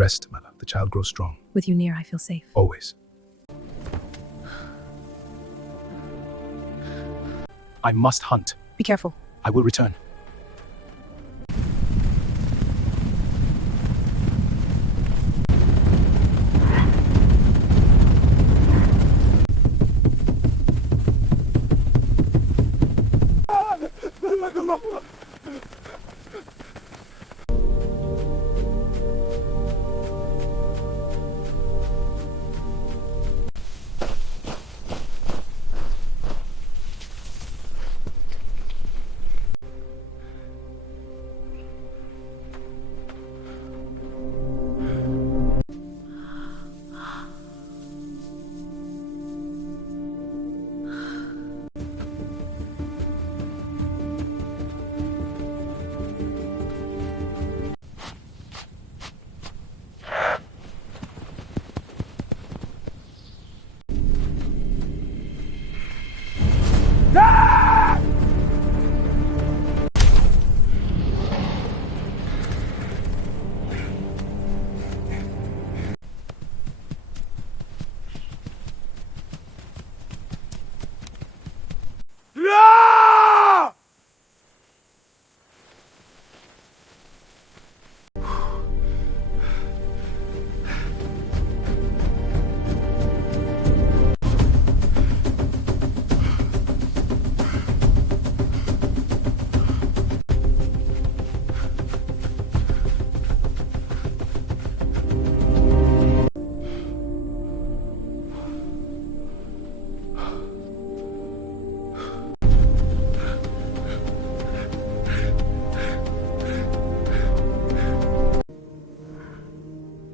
Rest, my love. The child grows strong. With you near, I feel safe. Always. I must hunt. Be careful. I will return.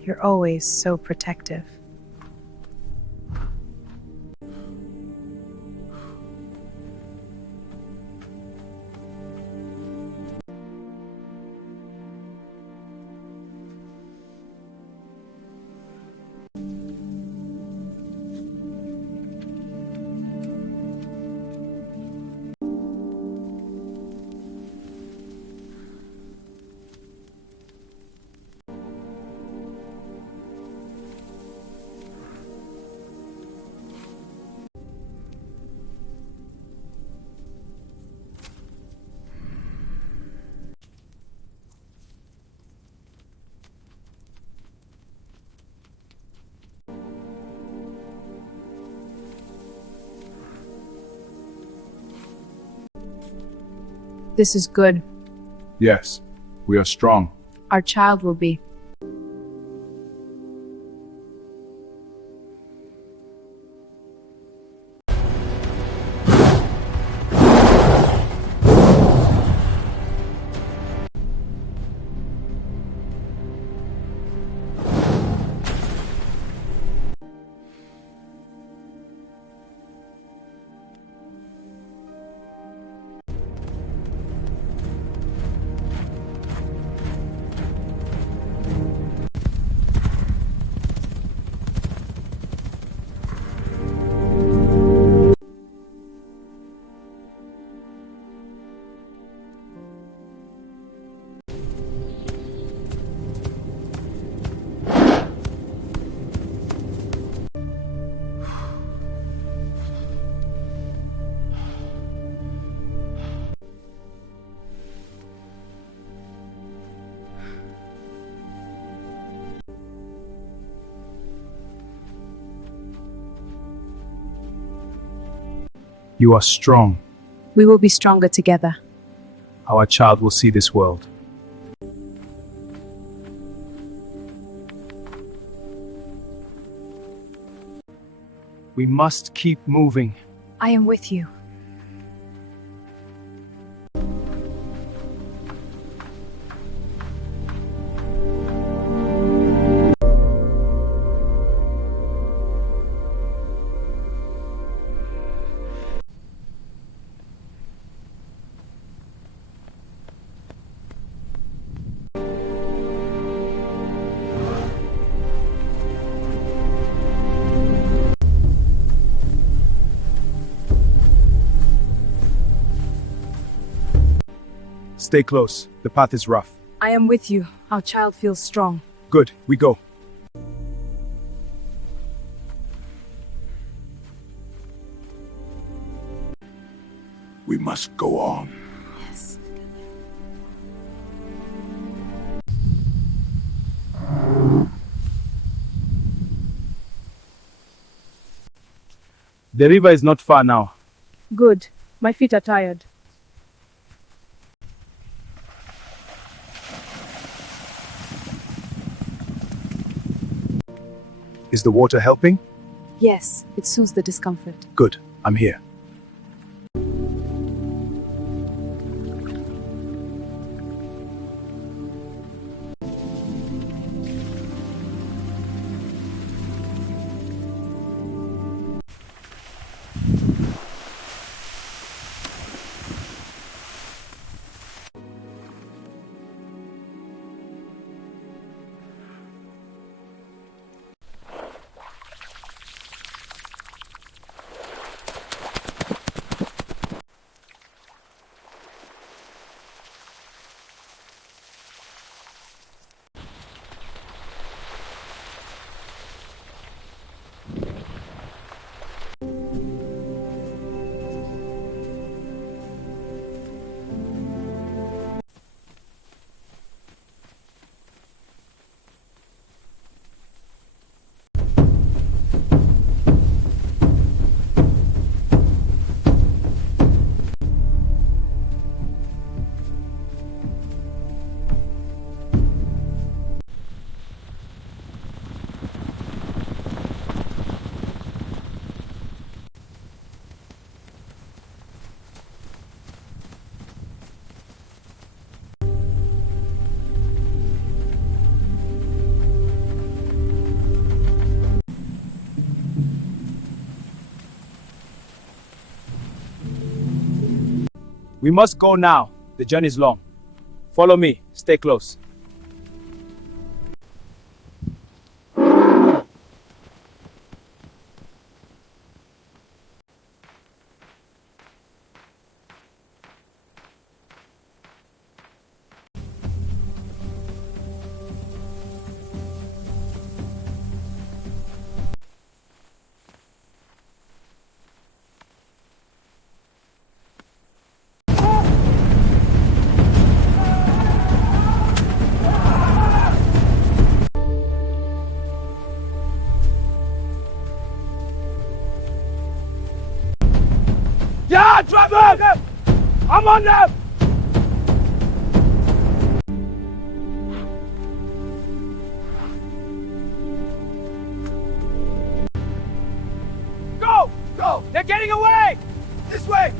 You're always so protective. This is good. Yes, we are strong. Our child will be. You are strong. We will be stronger together. Our child will see this world. We must keep moving. I am with you. Stay close. The path is rough. I am with you. Our child feels strong. Good, we go. We must go on. Yes. The river is not far now. Good. My feet are tired. Is the water helping? Yes, it soothes the discomfort. Good, I'm here. We must go now. The journey is long. Follow me. Stay close. Yeah, Trevor! I'm on them! Go! Go! They're getting away! This way!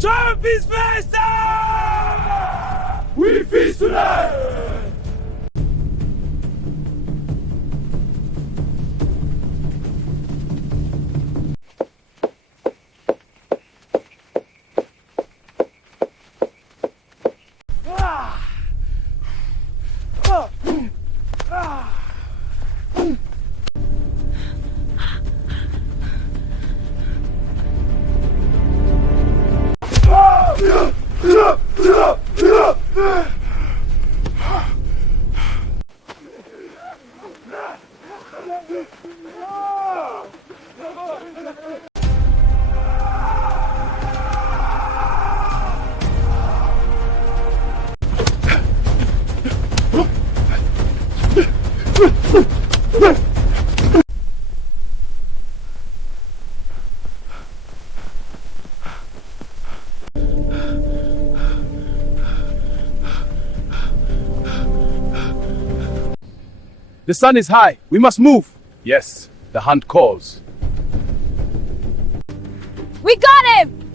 Trump is facing! We feast tonight! The sun is high. We must move. Yes, the hunt calls. We got him!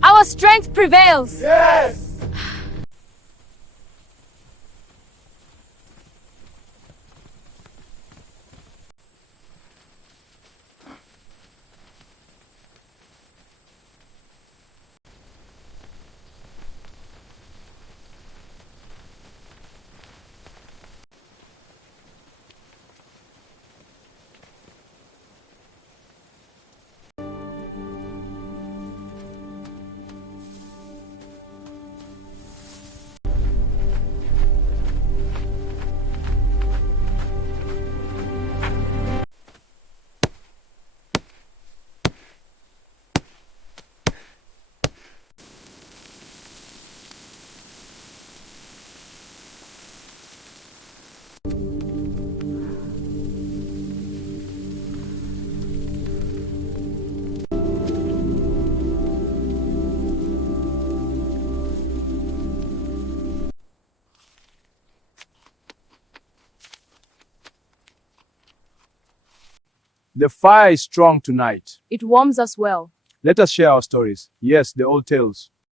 Our strength prevails. Yes! The fire is strong tonight. It warms us well. Let us share our stories. Yes, the old tales.